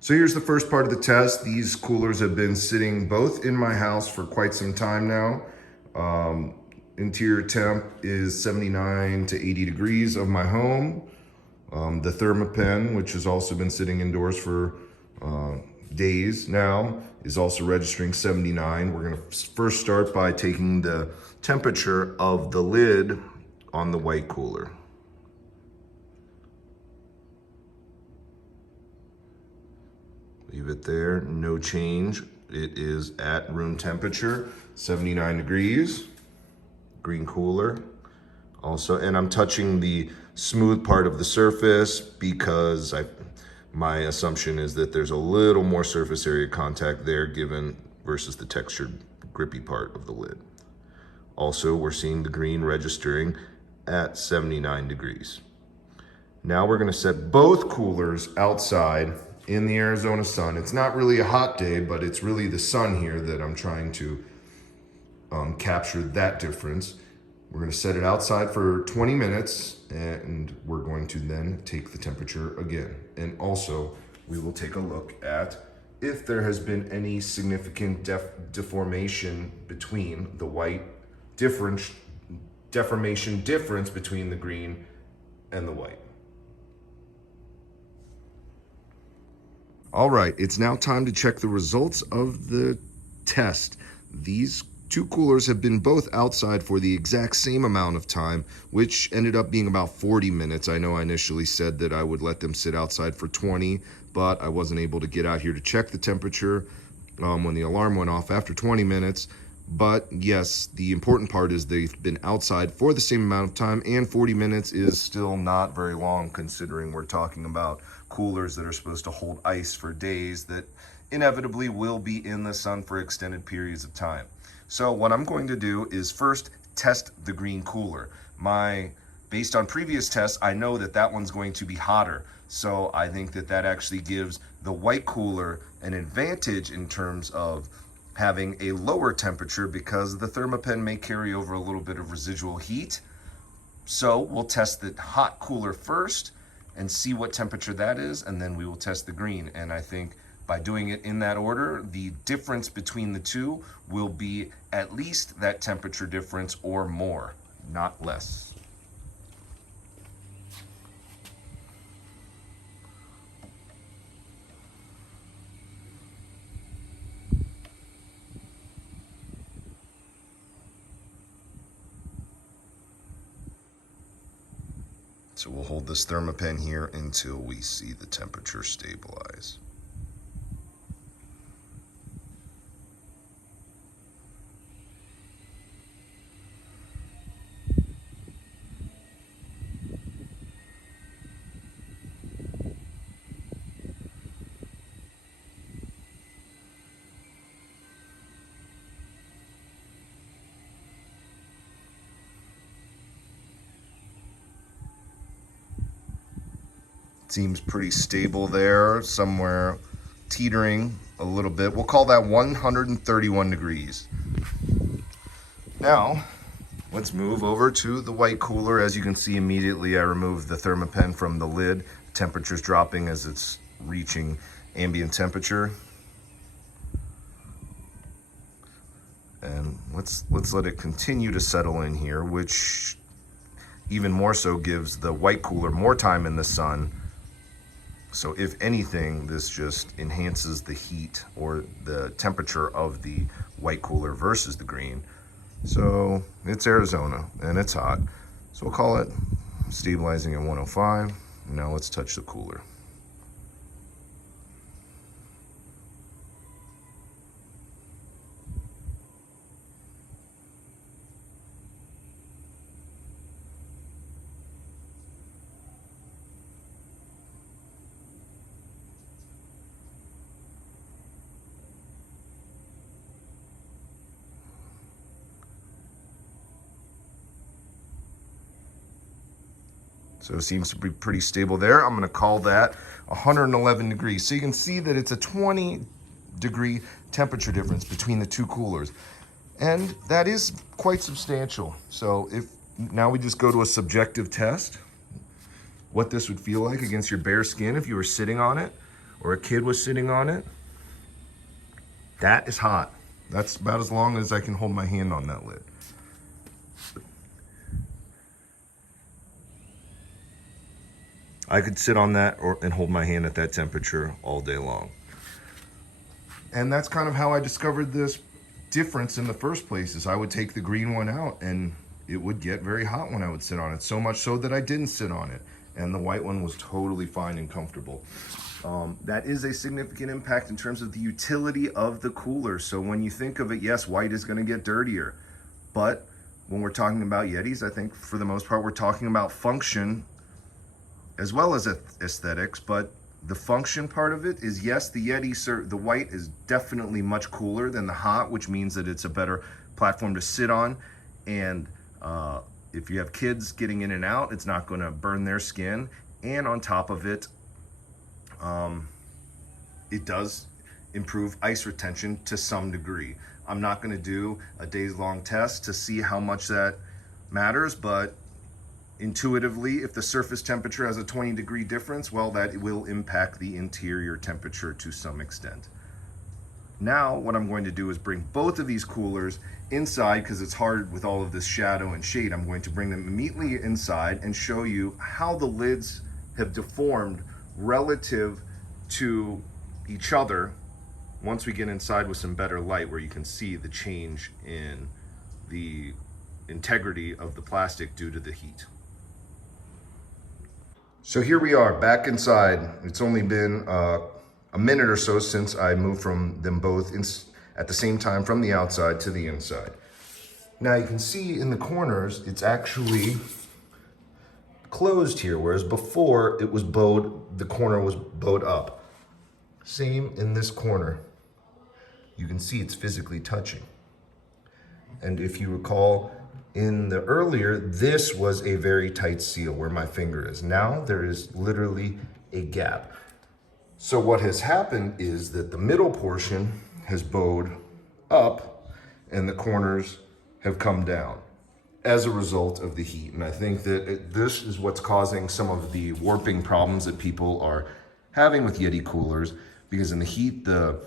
So here's the first part of the test. These coolers have been sitting both in my house for quite some time now. Interior temp is 79 to 80 degrees of my home. The Thermapen, which has also been sitting indoors for days now, is also registering 79. We're gonna first start by taking the temperature of the lid on the white cooler. Leave it there, no change. It is at room temperature, 79 degrees. Green cooler. Also, and I'm touching the smooth part of the surface because my assumption is that there's a little more surface area contact there given versus the textured grippy part of the lid. Also, we're seeing the green registering at 79 degrees. Now we're gonna set both coolers outside in the Arizona sun. It's not really a hot day, but it's really the sun here that I'm trying to capture that difference. We're gonna set it outside for 20 minutes and we're going to then take the temperature again. And also, we will take a look at if there has been any significant deformation between the white, deformation difference between the green and the white. All right, it's now time to check the results of the test. These two coolers have been both outside for the exact same amount of time, which ended up being about 40 minutes. I know I initially said that I would let them sit outside for 20, but I wasn't able to get out here to check the temperature when the alarm went off after 20 minutes. But yes, the important part is they've been outside for the same amount of time, and 40 minutes is still not very long considering we're talking about coolers that are supposed to hold ice for days that inevitably will be in the sun for extended periods of time. So what I'm going to do is first test the green cooler. Based on previous tests, I know that that one's going to be hotter. So I think that that actually gives the white cooler an advantage in terms of having a lower temperature because the Thermapen may carry over a little bit of residual heat. So we'll test the hot cooler first and see what temperature that is, and then we will test the green. And I think by doing it in that order, the difference between the two will be at least that temperature difference or more, not less. So we'll hold this Thermapen here until we see the temperature stabilize. Seems pretty stable there, somewhere teetering a little bit. We'll call that 131 degrees. Now, let's move over to the white cooler. As you can see immediately, I removed the Thermapen from the lid. Temperature's dropping as it's reaching ambient temperature. And let's let it continue to settle in here, which even more so gives the white cooler more time in the sun. So if anything, this just enhances the heat or the temperature of the white cooler versus the green. So it's Arizona and it's hot. So we'll call it stabilizing at 105. Now let's touch the cooler. So it seems to be pretty stable there. I'm gonna call that 111 degrees. So you can see that it's a 20-degree temperature difference between the two coolers. And that is quite substantial. So if now we just go to a subjective test, what this would feel like against your bare skin if you were sitting on it. or a kid was sitting on it, that is hot. That's about as long as I can hold my hand on that lid. I could sit on that and hold my hand at that temperature all day long. And that's kind of how I discovered this difference in the first place, is I would take the green one out and it would get very hot when I would sit on it. So much so that I didn't sit on it. And the white one was totally fine and comfortable. That is a significant impact in terms of the utility of the cooler. So when you think of it, yes, white is gonna get dirtier. But when we're talking about Yetis, I think for the most part, we're talking about function as well as aesthetics, but the function part of it is, yes, the Yeti, the white is definitely much cooler than the hot, which means that it's a better platform to sit on. And if you have kids getting in and out, it's not gonna burn their skin. And on top of it, it does improve ice retention to some degree. I'm not gonna do a days-long test to see how much that matters, but intuitively, if the surface temperature has a 20-degree difference, well, that will impact the interior temperature to some extent. Now, what I'm going to do is bring both of these coolers inside, because it's hard with all of this shadow and shade. I'm going to bring them immediately inside and show you how the lids have deformed relative to each other once we get inside with some better light, where you can see the change in the integrity of the plastic due to the heat. So here we are back inside. It's only been a minute or so since I moved from them both at the same time from the outside to the inside. Now you can see in the corners, it's actually closed here, whereas before it was bowed, the corner was bowed up. Same in this corner. You can see it's physically touching. And if you recall, in the earlier, this was a very tight seal where my finger is. Now there is literally a gap. So what has happened is that the middle portion has bowed up and the corners have come down as a result of the heat. And I think that this is what's causing some of the warping problems that people are having with Yeti coolers, because in the heat, the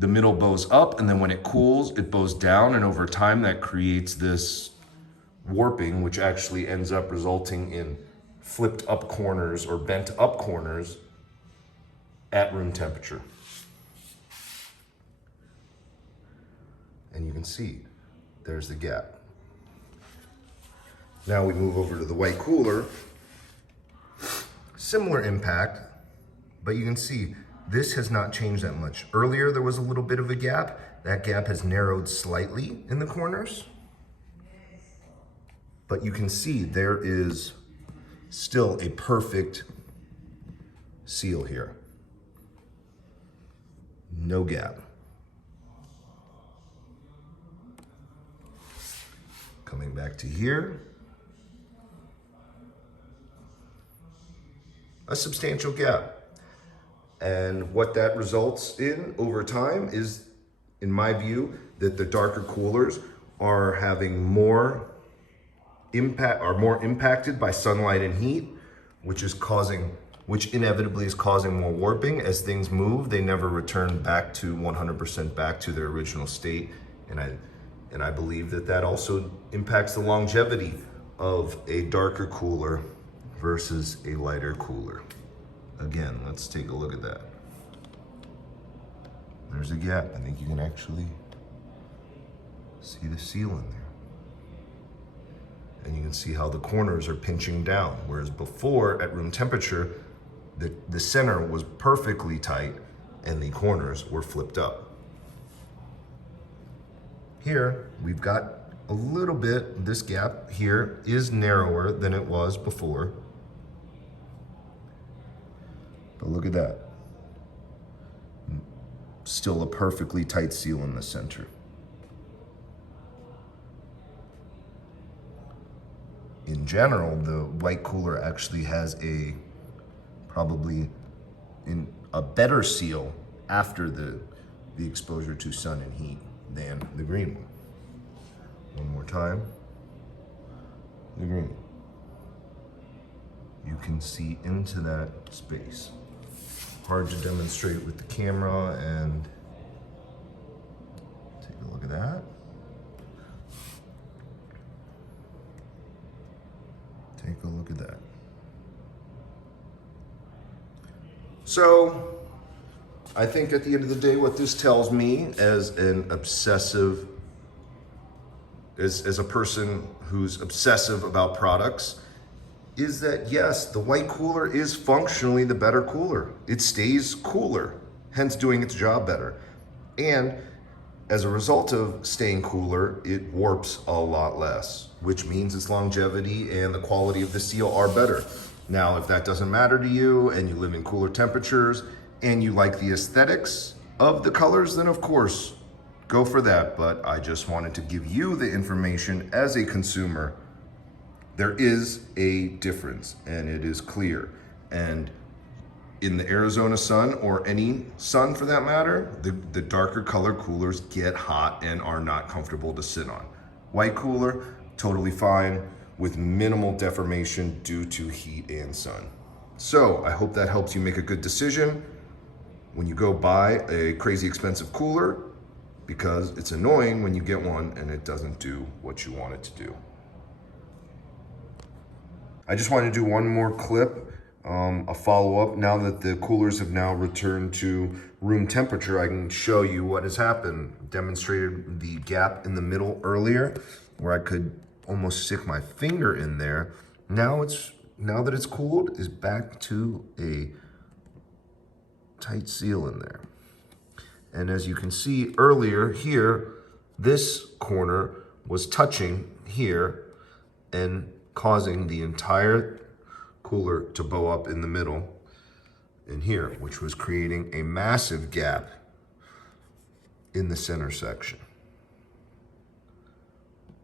middle bows up, and then when it cools, it bows down, and over time that creates this warping, which actually ends up resulting in flipped up corners or bent up corners at room temperature. And you can see there's the gap. Now we move over to the white cooler. Similar impact, but you can see this has not changed that much. Earlier there was a little bit of a gap. That gap has narrowed slightly in the corners. But you can see there is still a perfect seal here. No gap. Coming back to here. A substantial gap. And what that results in over time is, in my view, that the darker coolers are having more impacted by sunlight and heat, which inevitably is causing more warping. As things move, they never return back to 100% back to their original state. And I believe that also impacts the longevity of a darker cooler versus a lighter cooler. Again, let's take a look at that. There's a gap. I think you can actually see the seal in there. And you can see how the corners are pinching down, whereas before at room temperature, the center was perfectly tight and the corners were flipped up. Here, we've got a little bit, this gap here is narrower than it was before. But look at that. Still a perfectly tight seal in the center. In general, the white cooler actually has probably a better seal after the exposure to sun and heat than the green one. One more time. The green. You can see into that space. hard to demonstrate with the camera, and take a look at that. Take a look at that. So, I think at the end of the day, what this tells me as an obsessive, as a person who's obsessive about products, is that yes, the white cooler is functionally the better cooler. It stays cooler, hence doing its job better. And as a result of staying cooler, it warps a lot less, which means its longevity and the quality of the seal are better. Now, if that doesn't matter to you and you live in cooler temperatures and you like the aesthetics of the colors, then of course, go for that. But I just wanted to give you the information as a consumer. There is a difference, and it is clear. And in the Arizona sun, or any sun for that matter, the darker color coolers get hot and are not comfortable to sit on. White cooler, totally fine, with minimal deformation due to heat and sun. So I hope that helps you make a good decision when you go buy a crazy expensive cooler, because it's annoying when you get one and it doesn't do what you want it to do. I just wanted to do one more clip, a follow-up. Now that the coolers have now returned to room temperature, I can show you what has happened. Demonstrated the gap in the middle earlier, where I could almost stick my finger in there. Now that it's cooled, is back to a tight seal in there. And as you can see earlier here, this corner was touching here and causing the entire cooler to bow up in the middle in here, which was creating a massive gap in the center section.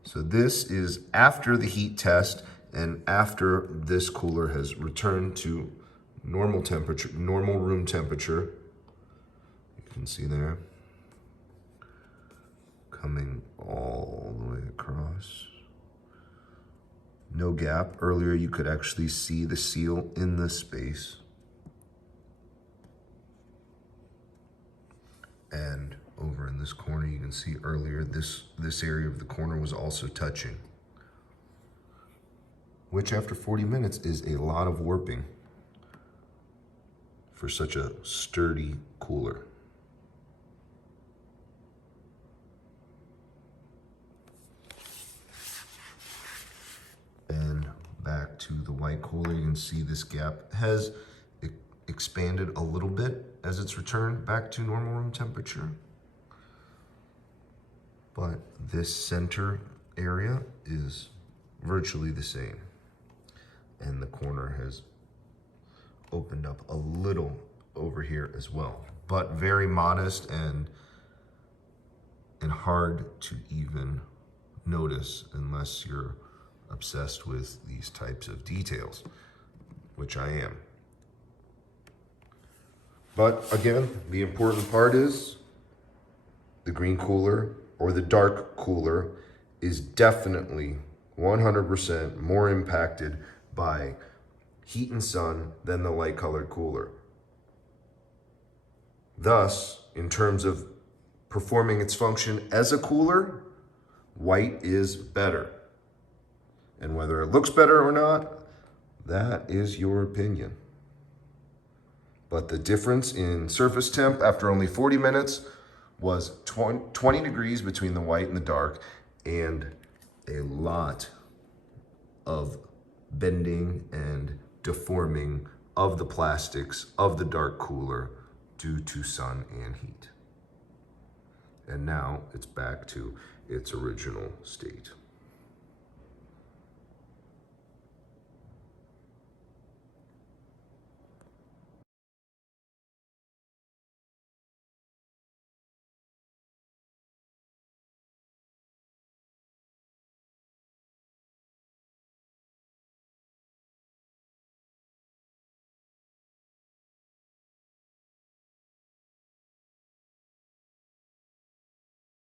So this is after the heat test and after this cooler has returned to normal temperature, normal room temperature. You can see there, coming all the way across. No gap. Earlier you could actually see the seal in the space. And over in this corner you can see earlier this area of the corner was also touching, which after 40 minutes is a lot of warping for such a sturdy cooler. And back to the white cooler, you can see this gap has expanded a little bit as it's returned back to normal room temperature. But this center area is virtually the same. And the corner has opened up a little over here as well, but very modest and hard to even notice unless you're obsessed with these types of details, which I am. But again, the important part is the green cooler or the dark cooler is definitely 100% more impacted by heat and sun than the light colored cooler. Thus, in terms of performing its function as a cooler, white is better. And whether it looks better or not, that is your opinion. But the difference in surface temp after only 40 minutes was 20 degrees between the white and the dark, and a lot of bending and deforming of the plastics of the dark cooler due to sun and heat. And now it's back to its original state.